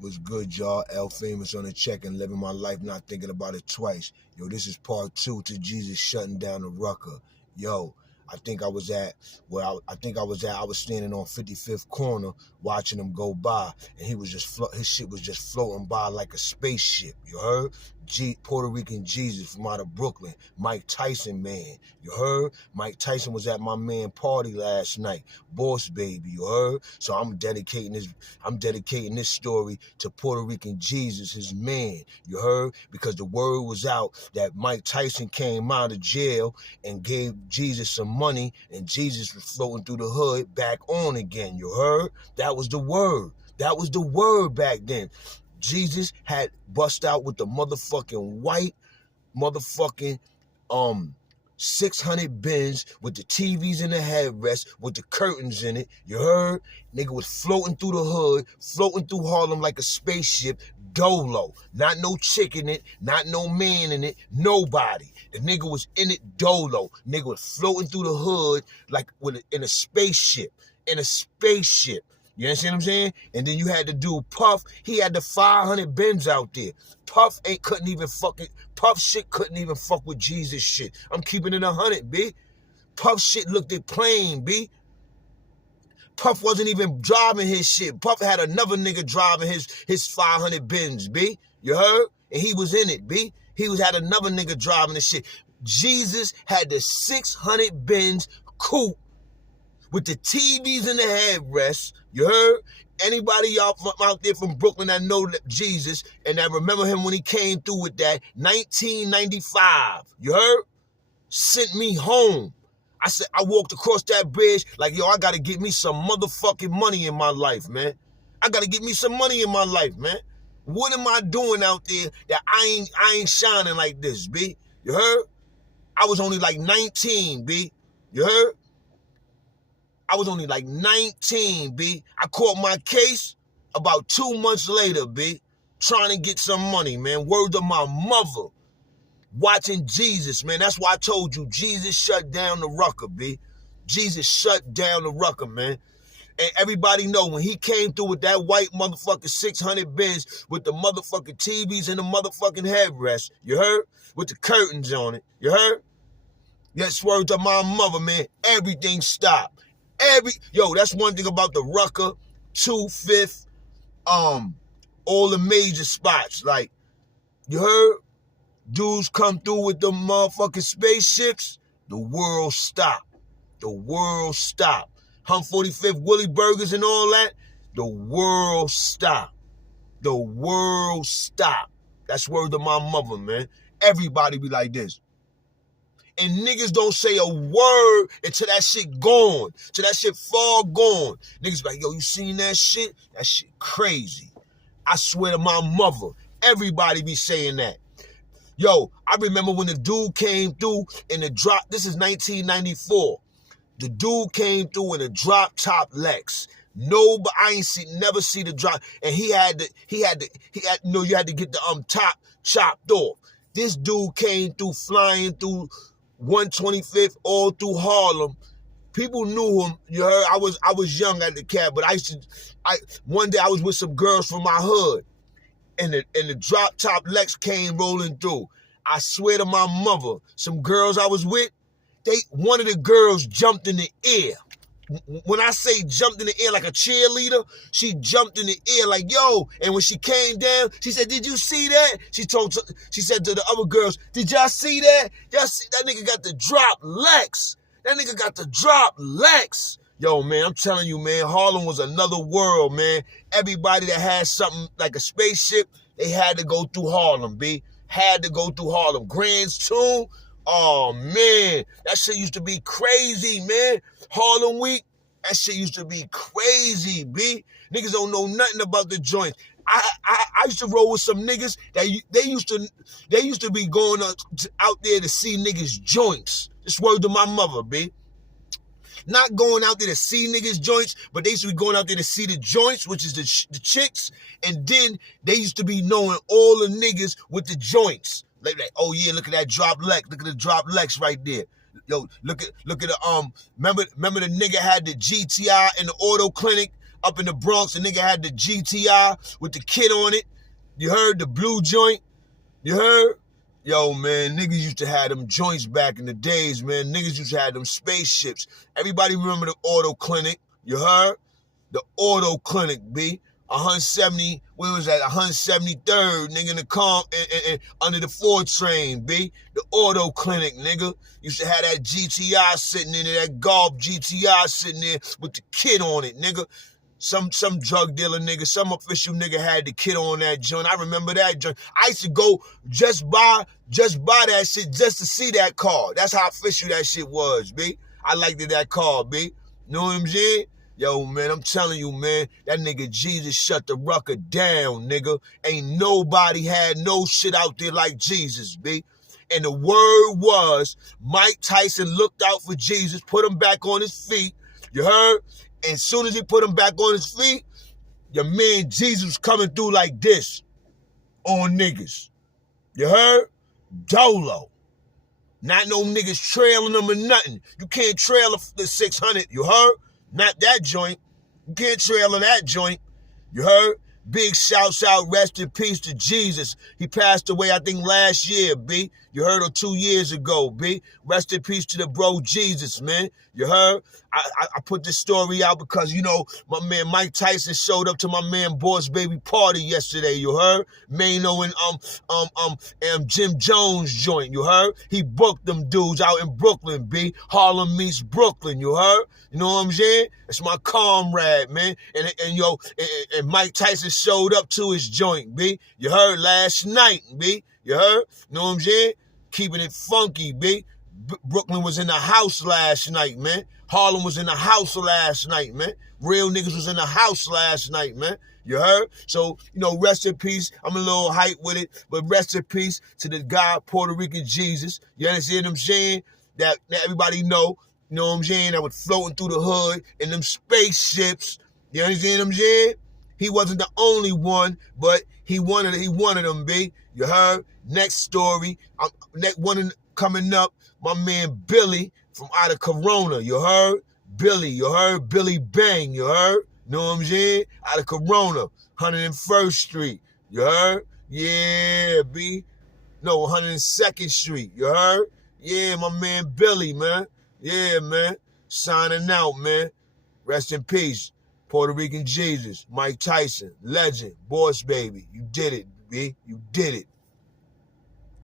What's good, y'all? L Famous on the check and living my life, not thinking about it twice. Yo, this is part 2 to Jesus shutting down the rucker. Yo, I think I was standing on 55th corner watching him go by, and his shit was just floating by like a spaceship. You heard? Puerto Rican Jesus from out of Brooklyn, Mike Tyson, man. You heard? Mike Tyson was at my man party last night, Boss Baby. You heard? So I'm dedicating this story to Puerto Rican Jesus, his man. You heard? Because the word was out that Mike Tyson came out of jail and gave Jesus some money, and Jesus was floating through the hood back on again. You heard? That was the word. That was the word back then. Jesus had bust out with the motherfucking white motherfucking 600 Benz with the TVs in the headrest with the curtains in it. You heard? Nigga was floating through the hood, floating through Harlem like a spaceship. Dolo. Not no chick in it, not no man in it, nobody. The nigga was in it dolo. Nigga was floating through the hood like in a spaceship. In a spaceship. You understand what I'm saying? And then you had the dude Puff. He had the 500 Benz out there. Puff couldn't even fuck with Jesus shit. I'm keeping it 100, B. Puff shit looked at plain, B. Puff wasn't even driving his shit. Puff had another nigga driving his 500 Benz, B. You heard? And he was in it, B. Had another nigga driving the shit. Jesus had the 600 Benz coupe with the TVs in the headrest. You heard? Anybody y'all out there from Brooklyn that know that Jesus and that remember him when he came through with that 1995. You heard? Sent me home. I said, I walked across that bridge like, yo, I got to get me some motherfucking money in my life, man. I got to get me some money in my life, man. What am I doing out there that I ain't shining like this, B? You heard? I was only like 19, B. You heard? I was only like 19, B. I caught my case about 2 months later, B. Trying to get some money, man. Word of my mother. Watching Jesus, man. That's why I told you, Jesus shut down the rucker, B. Jesus shut down the rucker, man. And everybody know when he came through with that white motherfucking 600 Benz with the motherfucking TVs and the motherfucking headrest, you heard? With the curtains on it, you heard? That's word of my mother, man. Everything stopped. Yo, that's one thing about the rucker, 2 5th, all the major spots. Like, you heard? Dudes come through with them motherfucking spaceships, the world stopped. The world stopped. 145th Willie Burgers and all that, the world stopped. The world stopped. That's word of my mother, man. Everybody be like this. And niggas don't say a word until that shit gone. Till that shit far gone. Niggas be like, yo, you seen that shit? That shit crazy. I swear to my mother. Everybody be saying that. Yo, I remember when the dude came through in the drop. This is 1994. The dude came through in a drop top Lex. But I never see the drop. And you had to get the top chopped off. This dude came through flying through 125th all through Harlem. People knew him. You heard? I was young at the cab, but one day I was with some girls from my hood, and the drop top Lex came rolling through. I swear to my mother, some girls I was with, one of the girls jumped in the air. When I say jumped in the air like a cheerleader, she jumped in the air like, yo. And when she came down, she said, did you see that? She said to the other girls, did y'all see that? Y'all see that nigga got the drop Lex. That nigga got the drop Lex. Yo, man, I'm telling you, man, Harlem was another world, man. Everybody that had something like a spaceship, they had to go through Harlem, B. Had to go through Harlem. Grand's Tomb. Oh, man, that shit used to be crazy, man. Harlem Week, that shit used to be crazy, B. Niggas don't know nothing about the joints. I used to roll with some niggas that they used to be going out there to see niggas' joints. This word to my mother, B. Not going out there to see niggas' joints, but they used to be going out there to see the joints, which is the chicks, and then they used to be knowing all the niggas with the joints. Like, oh yeah, look at that drop Lex. Look at the drop Lex right there. Yo, look at the remember the nigga had the GTI in the auto clinic Up in the Bronx, a nigga had the GTI with the kid on it. You heard? The blue joint. You heard? Yo, man, niggas used to have them joints back in the days, man. Niggas used to have them spaceships. Everybody remember the auto clinic. You heard? The auto clinic, B. 170, where was that? 173rd, nigga, in the car, and under the 4 train, B. The auto clinic, nigga. Used to have that GTI sitting in there, that Golf GTI sitting there with the kid on it, nigga. Some drug dealer nigga, some official nigga had the kid on that joint. I remember that joint. I used to go just buy that shit just to see that car. That's how official that shit was, B. I liked that car, B. You know what I'm saying? Yo, man, I'm telling you, man, that nigga Jesus shut the rucker down, nigga. Ain't nobody had no shit out there like Jesus, B. And the word was, Mike Tyson looked out for Jesus, put him back on his feet. You heard? And as soon as he put him back on his feet, your man Jesus was coming through like this on niggas. You heard? Dolo. Not no niggas trailing them or nothing. You can't trail the 600, you heard? Not that joint. You can't trail on that joint. You heard? Big shouts out, rest in peace to Jesus. He passed away, I think, last year, B. You heard, or 2 years ago, B. Rest in peace to the bro Jesus, man. You heard? I put this story out because, you know, my man Mike Tyson showed up to my man Boss Baby party yesterday, you heard? Mano and Jim Jones joint, you heard? He booked them dudes out in Brooklyn, B. Harlem meets Brooklyn, you heard? You know what I'm saying? It's my comrade, man. And Mike Tyson showed up to his joint, B. You heard? Last night, B. You heard? You know what I'm saying? Keeping it funky, B. Brooklyn was in the house last night, man. Harlem was in the house last night, man. Real niggas was in the house last night, man. You heard? So, you know, rest in peace. I'm a little hype with it, but rest in peace to the God, Puerto Rican Jesus. You understand what I'm saying? That everybody know, you know what I'm saying, that was floating through the hood in them spaceships. You understand what I'm saying? He wasn't the only one, but he wanted them, B. You heard? Next story. Next one coming up, my man Billy from out of Corona. You heard? Billy, you heard? Billy Bang, you heard? You know what I'm saying? Out of Corona, 101st Street. You heard? Yeah, B. No, 102nd Street. You heard? Yeah, my man Billy, man. Yeah, man. Signing out, man. Rest in peace. Puerto Rican Jesus, Mike Tyson, legend, Boss Baby. You did it, B. You did it.